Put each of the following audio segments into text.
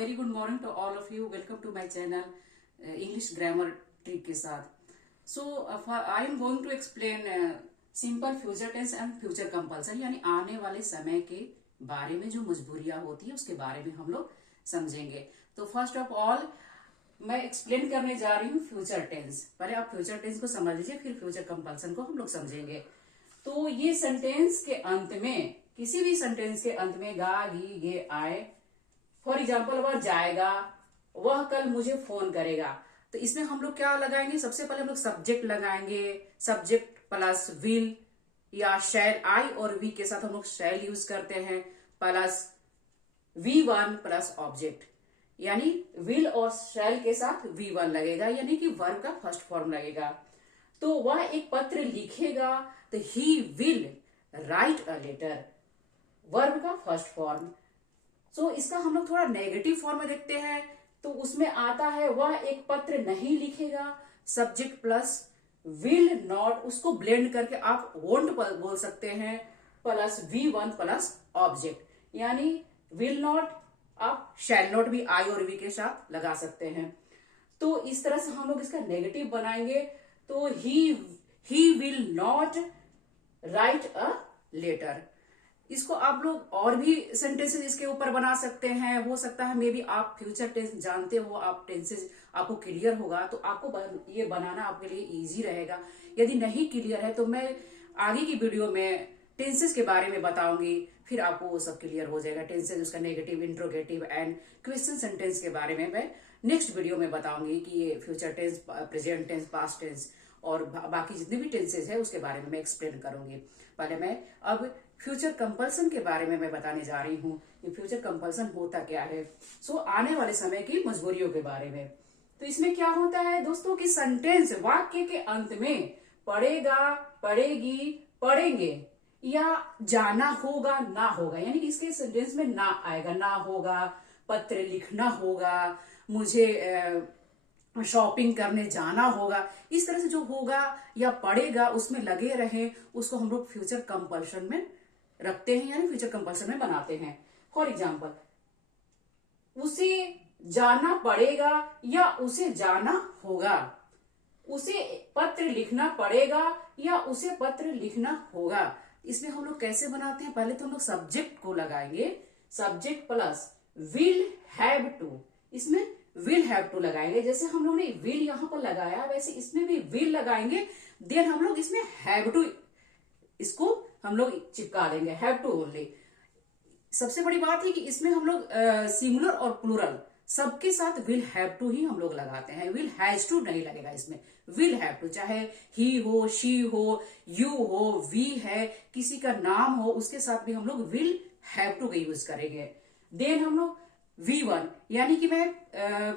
Very good morning to all of you. Welcome to my channel English grammar trick के साथ। So I am going to explain simple future tense and future compulsion, यानी आने वाले समय के बारे में जो मजबूरियां होती है उसके बारे में हम लोग समझेंगे। तो फर्स्ट ऑफ ऑल मैं एक्सप्लेन करने जा रही हूँ फ्यूचर टेंस। पहले आप फ्यूचर टेंस को समझ लीजिए, फिर फ्यूचर कंपल्सन को हम लोग समझेंगे। तो ये सेंटेंस के अंत में, किसी भी सेंटेंस के अंत में गा गी गे आए, फॉर एग्जाम्पल वह जाएगा, वह कल मुझे फोन करेगा, तो इसमें हम लोग क्या लगाएंगे? सबसे पहले हम लोग सब्जेक्ट लगाएंगे, सब्जेक्ट प्लस विल या शैल, आई और वी के साथ हम लोग शैल यूज करते हैं, प्लस V1 प्लस ऑब्जेक्ट, यानी विल और शैल के साथ V1 लगेगा, यानी कि वर्ब का फर्स्ट फॉर्म लगेगा। तो वह एक पत्र लिखेगा, तो he will write a letter, verb का फर्स्ट फॉर्म। सो इसका हम लोग थोड़ा नेगेटिव फॉर्म में देखते हैं, तो उसमें आता है वह एक पत्र नहीं लिखेगा, सब्जेक्ट प्लस विल नॉट, उसको ब्लेंड करके आप वोंट बोल सकते हैं, प्लस V1 प्लस ऑब्जेक्ट, यानी विल नॉट आप शैल नॉट भी आई और वी के साथ लगा सकते हैं। तो इस तरह से हम लोग इसका नेगेटिव बनाएंगे। तो he will not write a letter. इसको आप लोग और भी सेंटेंसेस इसके ऊपर बना सकते हैं। हो सकता है मे बी आप फ्यूचर टेंस जानते हो, आप टेंसेस आपको क्लियर होगा, तो आपको ये बनाना आपके लिए इजी रहेगा। यदि नहीं क्लियर है तो मैं आगे की वीडियो में टेंसेस के बारे में बताऊंगी, फिर आपको वो सब क्लियर हो जाएगा। टेंसेस, उसका negative, interrogative and question sentence के बारे में मैं नेक्स्ट वीडियो में बताऊंगी कि ये future tense, present tense, past tense और बाकी जितने भी टेंसेस है उसके बारे में मैं एक्सप्लेन करूंगी। पहले मैं अब फ्यूचर कंपल्सन के बारे में मैं बताने जा रही हूँ कि फ्यूचर कंपल्सन होता क्या है। सो आने वाले समय की मजबूरियों के बारे में। तो इसमें क्या होता है दोस्तों कि सेंटेंस, वाक्य के अंत में पढ़ेगा, पढ़ेगी, पढ़ेंगे या जाना होगा, ना होगा, यानी कि इसके सेंटेंस में ना आएगा, ना होगा, पत्र लिखना होगा, मुझे शॉपिंग करने जाना होगा, इस तरह से जो होगा या पड़ेगा उसमें लगे रहे, उसको हम लोग फ्यूचर कंपल्सन में रखते हैं, यानी फ्यूचर कंपल्सन में बनाते हैं। फॉर एग्जाम्पल, उसे जाना पड़ेगा या उसे जाना होगा, उसे पत्र लिखना पड़ेगा या उसे पत्र लिखना होगा। इसमें हम लोग कैसे बनाते हैं? पहले तो हम लोग सब्जेक्ट को लगाएंगे, subject plus will have to, इसमें विल हैव टू लगाएंगे। जैसे हम लोग ने विल यहां पर लगाया, वैसे इसमें भी विल लगाएंगे, देन हम लोग इसमें हैव टू, इसको हम लोग चिपका देंगे, हैव टू ओनली। सबसे बड़ी बात है कि इसमें हम लोग सिंगुलर और प्लूरल सबके साथ विल हैव टू ही हम लोग लगाते हैं, विल हैज टू नहीं लगेगा इसमें, विल हैव टू, चाहे ही हो, शी हो, यू हो, वी है, किसी का नाम हो, उसके साथ भी हम लोग विल हैव टू का यूज करेंगे। देन हम लोग V1, यानी कि मैं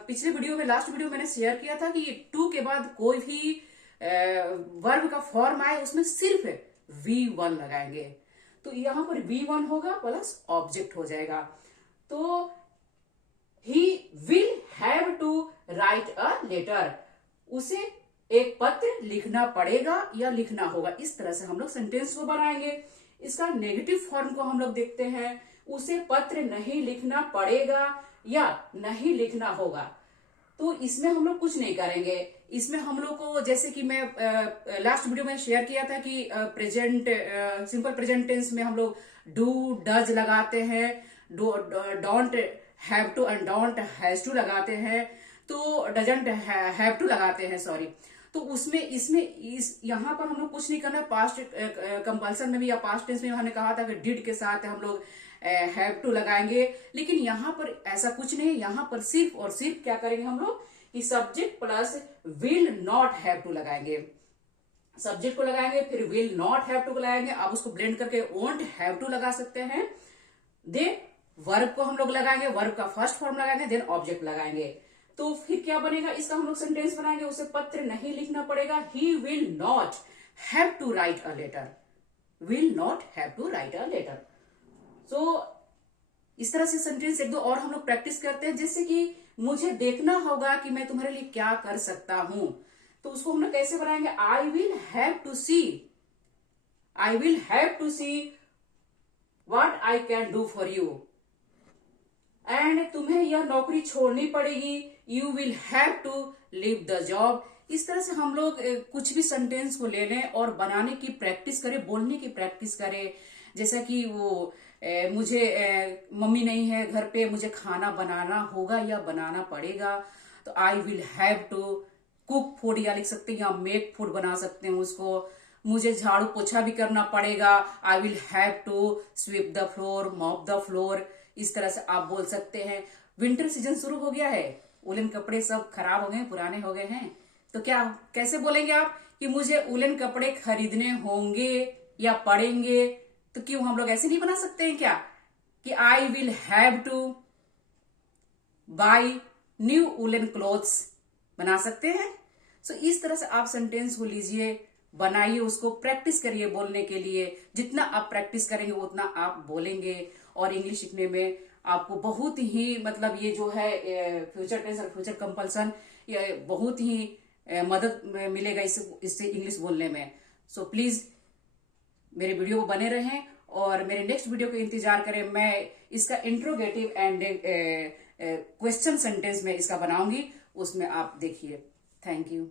पिछले वीडियो में, लास्ट वीडियो मैंने शेयर किया था कि टू के बाद कोई भी वर्ब का फॉर्म आए उसमें सिर्फ V1 लगाएंगे, तो यहां पर V1 होगा प्लस ऑब्जेक्ट हो जाएगा। तो he will have to write a letter, उसे एक पत्र लिखना पड़ेगा या लिखना होगा, इस तरह से हम लोग सेंटेंस को बनाएंगे। इसका नेगेटिव फॉर्म को हम लोग देखते हैं, उसे पत्र नहीं लिखना पड़ेगा या नहीं लिखना होगा। तो इसमें हम लोग कुछ नहीं करेंगे, इसमें हम लोग को, जैसे कि मैं लास्ट वीडियो में शेयर किया था कि प्रेजेंट, सिंपल प्रेजेंट टेंस में हम लोग डू, डज लगाते हैं, don't have to and don't has to लगाते हैं, तो डजंट हैव टू लगाते हैं, सॉरी। तो उसमें यहाँ पर हम लोग कुछ नहीं करना है। पास्ट कंपल्सन में भी या पास्ट टेंस में हमने कहा था कि डिड के साथ हम लोग हैव टू लगाएंगे, लेकिन यहाँ पर ऐसा कुछ नहीं। यहाँ पर सिर्फ और सिर्फ क्या करेंगे हम लोग कि subject plus will not have to लगाएंगे, सब्जेक्ट को लगाएंगे, फिर विल नॉट हैव टू लगाएंगे, आप उसको ब्लेंड करके वोंट हैव टू लगा सकते हैं। देन वर्ब को हम लोग लगाएंगे, वर्ब का फर्स्ट फॉर्म लगाएंगे, देन ऑब्जेक्ट लगाएंगे। तो फिर क्या बनेगा? इसका हम लोग सेंटेंस बनाएंगे, उसे पत्र नहीं लिखना पड़ेगा, he will not have to write a letter, will not have to write a letter. So इस तरह से सेंटेंस एक दो और हम लोग प्रैक्टिस करते हैं, जैसे कि मुझे देखना होगा कि मैं तुम्हारे लिए क्या कर सकता हूं, तो उसको हम लोग कैसे बनाएंगे? I will have to see, I will have to see what I can do for you, and तुम्हें यह नौकरी छोड़नी पड़ेगी, you will have to leave the job. इस तरह से हम लोग कुछ भी सेंटेंस को ले लें और बनाने की प्रैक्टिस करें, बोलने की प्रैक्टिस करें। जैसा कि वो मुझे मम्मी नहीं है घर पे, मुझे खाना बनाना होगा या बनाना पड़ेगा, तो I will have to cook food या लिख सकते हैं, या मेक फूड बना सकते हैं उसको। मुझे झाड़ू पोछा भी करना पड़ेगा, I will have to sweep the floor, mop the floor. इस तरह से आप बोल सकते हैं। विंटर सीजन शुरू हो गया है, उलन कपड़े सब खराब हो गए, पुराने हो गए हैं, तो क्या कैसे बोलेंगे आप कि मुझे उलन कपड़े खरीदने होंगे या पड़ेंगे? तो क्यों हम लोग ऐसे नहीं बना सकते हैं क्या कि आई will have two by new woollen clothes, बना सकते हैं। सो इस तरह से आप सेंटेंस को लीजिए, बनाइए, उसको प्रैक्टिस करिए बोलने के लिए। जितना आप प्रैक्टिस करेंगे उतना आप बोलेंगे, और इंग्लिश सीखने में आपको बहुत ही मतलब ये जो है फ्यूचर टेंस और फ्यूचर कंपल्सन, ये बहुत ही मदद मिलेगा इससे इंग्लिश बोलने में। सो प्लीज मेरे वीडियो को बने रहें और मेरे नेक्स्ट वीडियो का इंतजार करें। मैं इसका इंट्रोगेटिव एंड क्वेश्चन सेंटेंस में इसका बनाऊंगी, उसमें आप देखिए। Thank you.